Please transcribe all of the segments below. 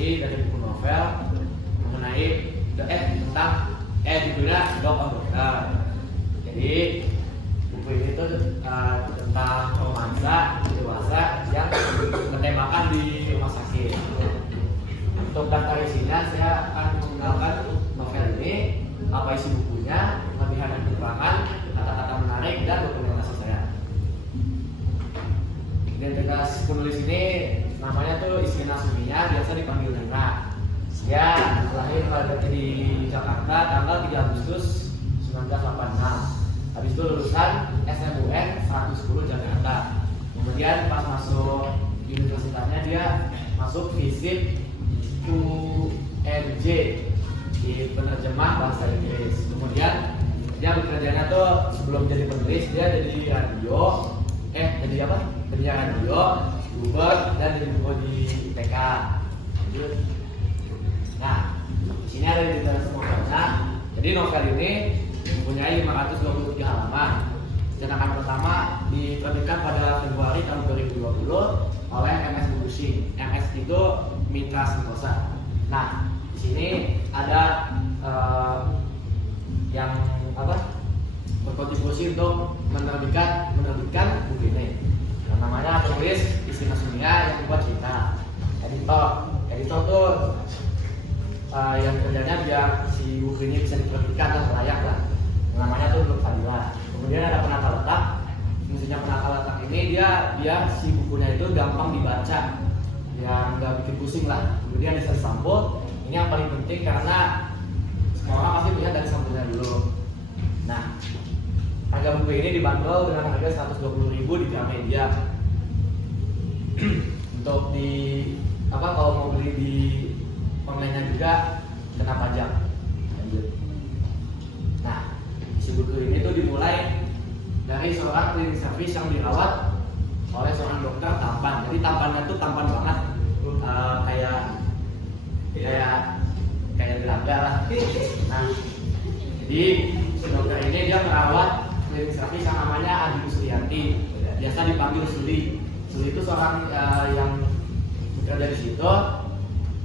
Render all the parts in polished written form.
rekomendasi dari buku novel mengenai tentang judulnya Dog on Dokter. Jadi buku ini tuh tentang romansa dewasa yang menembakkan di rumah sakit. Untuk daftar isinya saya akan mengenalkan novel ini, apa isi bukunya, kelebihan dan kekurangan, kata-kata menarik dan dokumentasi saya. Identitas penulis ini namanya tuh Iskena Sumiya, biasa dipanggil Nena. Dia lahir pada di Jakarta tanggal 3 Agustus 1986. Habis itu lulusan SMUN 110 Jakarta. Kemudian pas masuk universitasnya dia masuk FISIP UNJ di penerjemah bahasa Inggris. Kemudian dia bekerjanya tuh sebelum jadi penulis dia jadi radio, jadi apa? Penyiar radio, Uber dan jadi guru di TK. Nah, di sini ada detail novelnya. Jadi novel ini mempunyai 523 halaman. Cetakan pertama diterbitkan pada Februari tahun 2020 oleh MS Publishing. MS itu Mitra Sentosa. Nah, di sini ada yang berkontribusi untuk menerbitkan buku ini. Yang namanya penulis Iskena Sumiya yang membuat cerita. Editor tuh yang kerjanya biar si buku ini bisa diterbitkan dan layak lah. Namanya tuh Nur Fadila. Kemudian ada penata letak. Fungsinya penata letak ini dia si bukunya itu gampang dibaca, yang nggak bikin pusing lah. Kemudian bisa sampul. Ini yang paling penting karena semua orang pasti lihat dari sampulnya dulu. Nah, harga buku ini dibanderol dengan harga 120.000 di Gramedia. Untuk kalau mau beli di online-nya juga kena pajak. Nah, isi buku ini tuh dimulai dari seorang cleaning service yang dirawat oleh seorang dokter tampan. Jadi tampannya tuh tampan banget, kayak belaga lah. Nah, jadi si dokter ini dia merawat cleaning service yang namanya Adi Kuslianti, biasa dipanggil Suli. Suli itu seorang yang bekerja di situ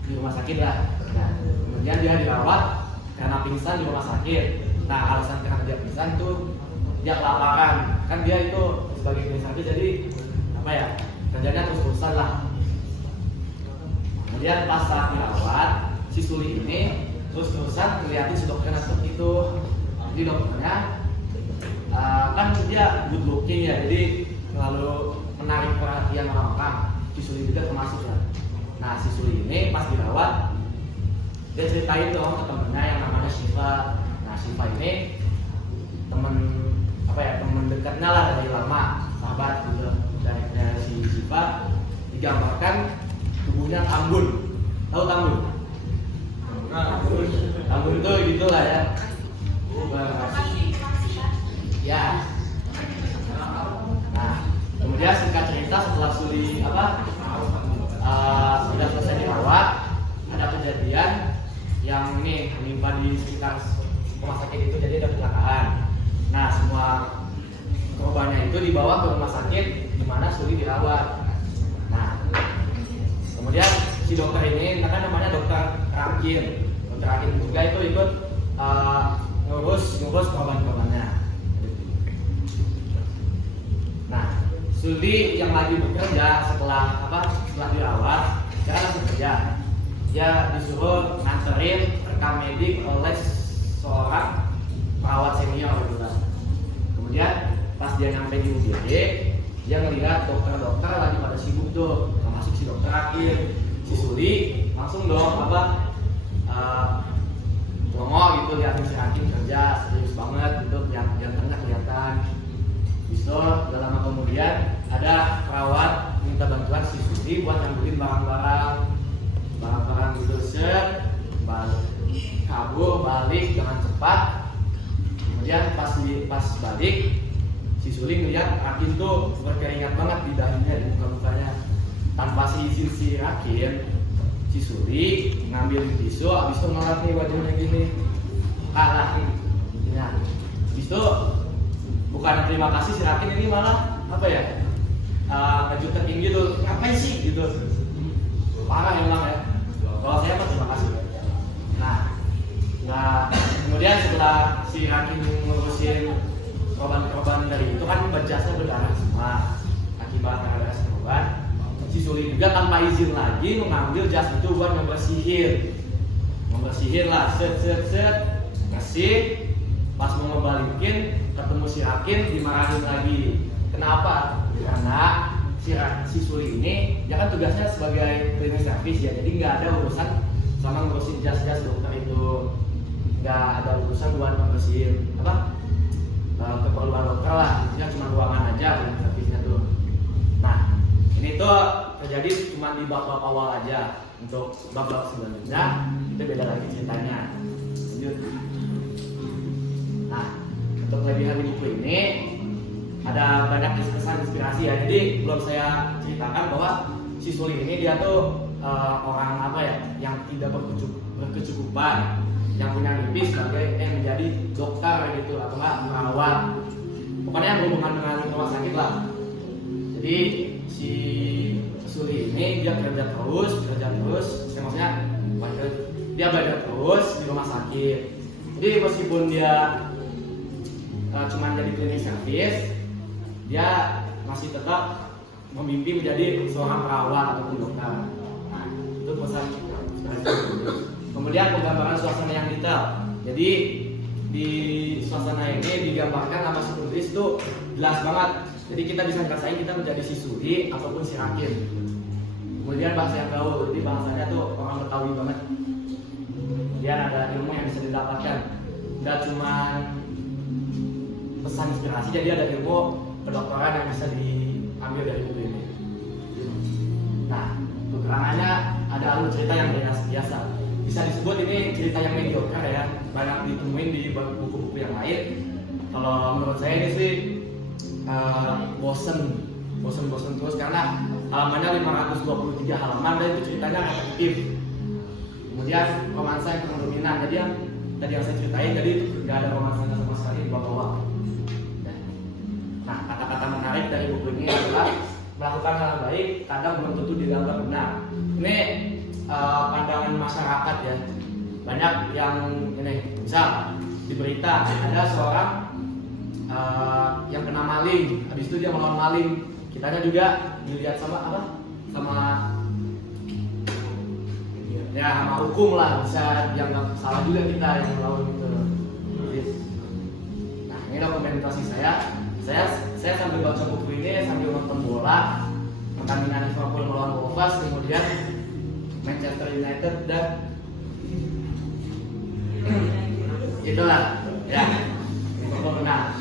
di rumah sakit lah. Nah, kemudian dia dirawat karena pingsan di rumah sakit. Nah, alasan karena dia pingsan tuh dia kelaparan. Kan dia itu sebagai cleaning service jadi kerjanya terus-terusan lah. Kemudian pas saat dirawat, si Suli ini terus-terusan ngeliatin si dokternya seperti itu. Jadi dokternya kan dia good looking ya, jadi selalu menarik perhatian orang-orang. Si Suli juga termasuk lah. Nah, si Suli ini pas dirawat dia ceritain dong ke temennya yang namanya Shiva. Nah, Shiva ini temen dekatnya lah dari lama, sahabat gitu. Dari si Shiva digambarkan tubuhnya tambun. Tahu tambun? Tambun tuh gitulah ya. Ya. Nah, kemudian singkat cerita setelah Suli sudah selesai dirawat, ada kejadian yang ini menimpa di sekitar rumah sakit itu, jadi ada kecelakaan. Nah, semua korbannya itu dibawa ke rumah sakit di mana Suli dirawat. Nah, kemudian si dokter ini kan namanya dokter Rakin. Dokter Rakin juga itu ikut ngurus korban-korbannya. Nah, Suli yang lagi bekerja setelah dirawat, dia kan langsung kerja. Dia disuruh nganterin rekam medik oleh seorang perawat senior gitu kan. Kemudian pas dia nyampe di UGD, dia ngelihat dokter-dokter lagi pada sibuk tuh, termasuk si dokter Akhir. Si Suli langsung dong promo gitu, lihat si Hakim kerja serius banget gitu, jantungnya kelihatan. Bisa gak lama kemudian ada perawat minta bantuan si Suli buat ngambilin barang-barang gitu, kabur balik dengan cepat. Kemudian pas balik si Suli ngeliat Rakin tuh berkeringat banget di dahinya, di muka-mukanya. Tanpa si Rakin, si Suli ngambil tisu, abis itu ngelap nih wajahnya gini, kalah nih. Nah, abis itu bukan terima kasih si Rakin ini malah ngejutekin gitu, ngapain sih gitu. Parah emang ya. Kalau Hakim ngurusin korban-korban dari itu kan jasnya berdarah semua akibat ada korban. Si Suli juga tanpa izin lagi mengambil jas itu buat membersihin lah, set kasih, pas mau ngebalikin ketemu si Hakim dimarahin lagi. Kenapa? Karena si Suli ini dia kan tugasnya sebagai cleaning service ya, jadi nggak ada urusan sama ngurusin jas-jas dokter itu, nggak ada urusan buat membersihin keperluan dokter lah, intinya cuma ruangan aja cleaning service-nya tuh. Nah ini tuh terjadi cuma di bab awal aja. Untuk bab selanjutnya itu beda lagi ceritanya. Lanjut. Nah untuk kelebihan di buku ini ada banyak kesan inspirasi ya. Jadi belum saya ceritakan bahwa si Suli ini dia tuh orang apa ya, yang tidak berkecukupan, yang punya mimpi sebagai menjadi dokter gitu atau enggak perawat, pokoknya yang berhubungan dengan rumah sakit lah. Jadi si Suli ini dia kerja terus, maksudnya dia belajar terus di rumah sakit. Jadi meskipun dia cuma jadi cleaning service, dia masih tetap memimpi menjadi seorang perawat ataupun dokter. Nah, itu pesan. Kemudian penggambaran suasana yang detail. Jadi di suasana ini digambarkan sama si penulis itu jelas banget. Jadi kita bisa ngerasain kita menjadi si Suli ataupun si Hakim. Kemudian bahasa yang gaul, jadi bahasanya tuh orang Betawi banget. Kemudian ada ilmu yang bisa didapatkan. Tidak cuma pesan inspirasi, jadi ada ilmu kedokteran yang bisa diambil dari buku ini. Nah, kekurangannya ada alur cerita yang biasa. Bisa disebut ini cerita yang mediocre ya, banyak ditemuin di buku-buku yang lain. Kalau menurut saya ini sih bosen terus karena halamannya 523 halaman dan itu ceritanya repetitif. Kemudian romansa yang kurang dominan. Jadi yang tadi yang saya ceritain jadi itu nggak ada romansanya sama sekali di bawah. Nah, kata-kata menarik dari buku ini adalah melakukan hal baik kadang belum tentu dianggap benar. Ini pandangan masyarakat ya. Banyak yang ini misal di berita ada seorang yang kena maling, habis itu dia melawan maling. Kitanya juga dilihat sama hukum lah, bisa dianggap salah juga kita yang melawan itu. Nah ini dokumentasi saya sambil baca buku ini sambil nonton bola, pertandingan Liverpool melawan Wolves, kemudian Manchester United dan itulah ya Liverpool menang.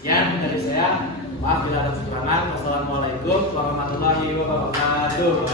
Sekian dari saya. Maaf bila ada kekurangan. Wassalamualaikum warahmatullahi wabarakatuh.